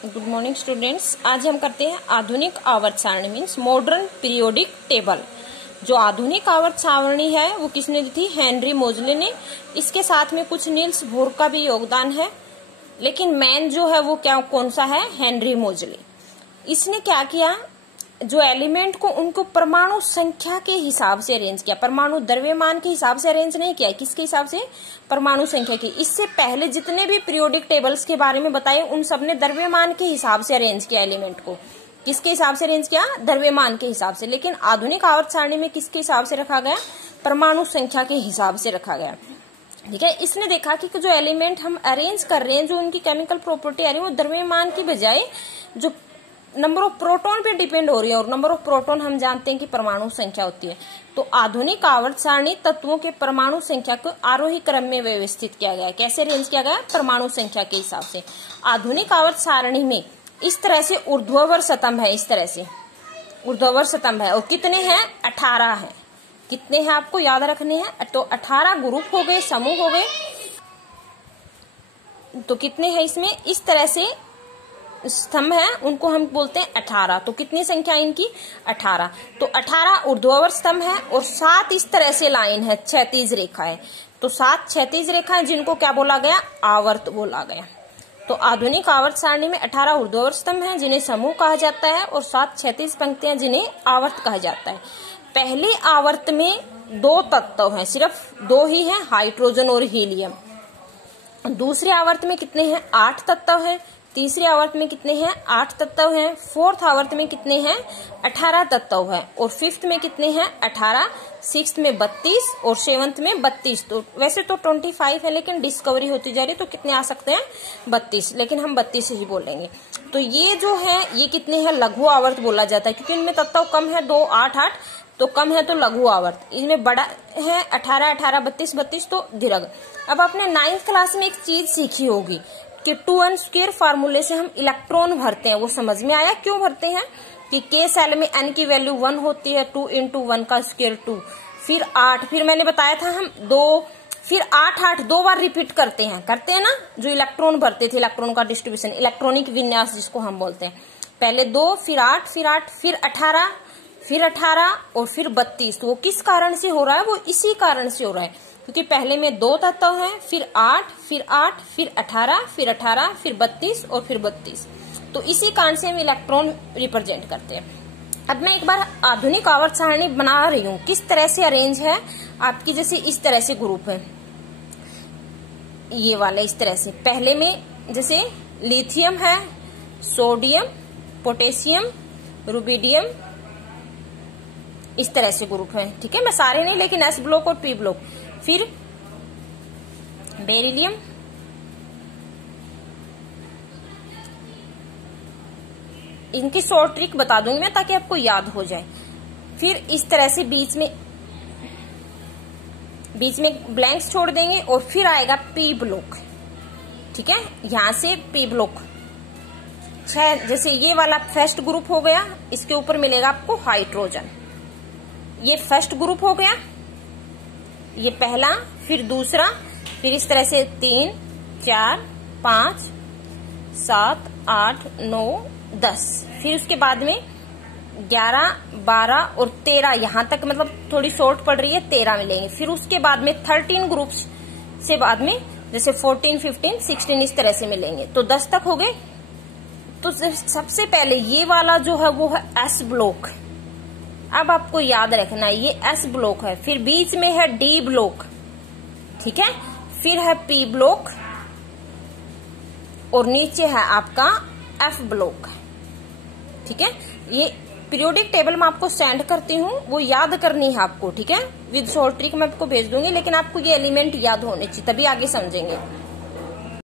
Good morning students. आज हम करते हैं आधुनिक आवर्त सारणी मीन्स मॉडर्न पीरियोडिक टेबल। जो आधुनिक आवर्त सारणी है वो किसने दी थी? हेनरी मोजले ने। इसके साथ में कुछ नील्स बोर का भी योगदान है, लेकिन मेन जो है वो कौन सा है? हेनरी मोजले। इसने क्या किया, जो एलिमेंट को उनको परमाणु संख्या के हिसाब से अरेंज किया। परमाणु द्रव्यमान के हिसाब से अरेंज नहीं किया, किसके हिसाब से? परमाणु संख्या की। इससे पहले जितने भी पीरियोडिक टेबल्स के बारे में बताए उन सब ने द्रव्यमान के हिसाब से अरेंज किया एलिमेंट को। किसके हिसाब से अरेंज किया? द्रव्यमान के हिसाब से। लेकिन आधुनिक आवर्त सारणी में किसके हिसाब से रखा गया? परमाणु संख्या के हिसाब से रखा गया। ठीक है। इसने देखा कि जो एलिमेंट हम अरेंज कर रहे हैं, जो उनकी केमिकल प्रॉपर्टी आ रही है, वो द्रव्यमान की बजाय जो नंबर ऑफ प्रोटॉन पे डिपेंड हो रही है, और नंबर ऑफ प्रोटॉन हम जानते हैं कि परमाणु संख्या होती है। तो आधुनिक आवर्त सारणी तत्वों के परमाणु संख्या को आरोही क्रम में व्यवस्थित किया गया। कैसे अरेंज किया गया? परमाणु संख्या के हिसाब से। आधुनिक आवर्त सारणी में इस तरह से ऊर्ध्वाधर स्तंभ है, इस तरह से ऊर्ध्वाधर स्तंभ है, और कितने हैं? 18 है। कितने हैं आपको याद रखने हैं? तो 18 ग्रुप हो गए, समूह हो गए। तो कितने हैं इसमें? इस तरह से स्तंभ है, उनको हम बोलते हैं 18। तो कितनी संख्या इनकी? 18। तो 18 ऊर्ध्वाधर स्तंभ है, और 7 इस तरह से लाइन है, क्षैतिज रेखा है। तो 7 क्षैतिज रेखा है, जिनको क्या बोला गया? आवर्त बोला गया। तो आधुनिक आवर्त सारणी में 18 ऊर्ध्वाधर स्तंभ है, जिन्हें समूह कहा जाता है, और 7 क्षैतिज पंक्तियां, जिन्हें आवर्त कहा जाता है। पहले आवर्त में 2 तत्व हैं, सिर्फ 2 ही हैं, हाइड्रोजन और हीलियम। दूसरे आवर्त में कितने हैं? 8 तत्व हैं। तीसरे आवर्त में कितने हैं? 8 तत्व हैं। फोर्थ आवर्त में कितने हैं? 18 तत्व हैं। और फिफ्थ में कितने हैं? 18। सिक्स्थ में 32 और सेवंथ में 32। तो वैसे तो 25 है, लेकिन डिस्कवरी होती जा रही है, तो कितने आ सकते हैं? 32, लेकिन हम 32 ही बोलेंगे। तो ये जो है, ये कितने हैं? लघु आवर्त बोला जाता है, क्योंकि इनमें तत्व कम है, 2, 8, 8 तो कम है, तो लघु आवर्त। इनमें बड़ा है 18, 18, 32, 32 तो दीर्घ। अब आपने 9th क्लास में एक चीज सीखी होगी कि 2n² फार्मूले से हम इलेक्ट्रॉन भरते हैं। वो समझ में आया क्यों भरते हैं? कि के सेल में n की वैल्यू 1 होती है, 2 × 1 का स्क्वायर 2, फिर 8, फिर मैंने बताया था हम 2, फिर 8, 8 2 बार रिपीट करते हैं ना, जो इलेक्ट्रॉन भरते थे, इलेक्ट्रॉन का डिस्ट्रीब्यूशन, इलेक्ट्रॉनिक विन्यास जिसको हम बोलते हैं। पहले 2, फिर 8, फिर 8, फिर 18, फिर 18 और फिर 32। तो वो किस कारण से हो रहा है? वो इसी कारण से हो रहा है, क्योंकि पहले में 2 तत्व हैं, फिर 8, फिर 8, फिर 18, फिर 18, फिर 32 और फिर 32। तो इसी कारण से हम इलेक्ट्रॉन रिप्रेजेंट करते हैं। अब मैं एक बार आधुनिक आवर्त सारणी बना रही हूँ। किस तरह से अरेंज है आपकी? जैसे इस तरह से ग्रुप है, ये वाले इस तरह से। पहले में जैसे लिथियम है, सोडियम, पोटेशियम, रुबिडियम, इस तरह से ग्रुप है। ठीक है, मैं सारे नहीं, लेकिन S ब्लॉक और P ब्लॉक। फिर बेरिलियम, इनकी शॉर्ट ट्रिक बता दूंगी मैं, ताकि आपको याद हो जाए। फिर इस तरह से बीच में ब्लैंक्स छोड़ देंगे, और फिर आएगा P ब्लॉक। ठीक है, यहां से P ब्लॉक। जैसे ये वाला फर्स्ट ग्रुप हो गया, इसके ऊपर मिलेगा आपको हाइड्रोजन। ये फर्स्ट ग्रुप हो गया, ये पहला, फिर दूसरा, फिर इस तरह से 3, 4, 5, 7, 8, 9, 10। फिर उसके बाद में 11, 12 और 13, यहां तक मतलब थोड़ी शॉर्ट पड़ रही है, 13 मिलेंगे। फिर उसके बाद में 13 ग्रुप्स से बाद में जैसे 14, 15, 16 इस तरह से मिलेंगे। तो 10 तक हो गए। तो सबसे पहले ये वाला जो है वो है S ब्लॉक। अब आपको याद रखना है, ये S ब्लॉक है। फिर बीच में है D ब्लॉक। ठीक है, फिर है P ब्लॉक, और नीचे है आपका F ब्लॉक। ठीक है, ये पीरियोडिक टेबल में आपको सेंड करती हूँ, वो याद करनी है आपको। ठीक है, विद शॉर्ट ट्रिक मैं आपको भेज दूंगी, लेकिन आपको ये एलिमेंट याद होने चाहिए, तभी आगे समझेंगे।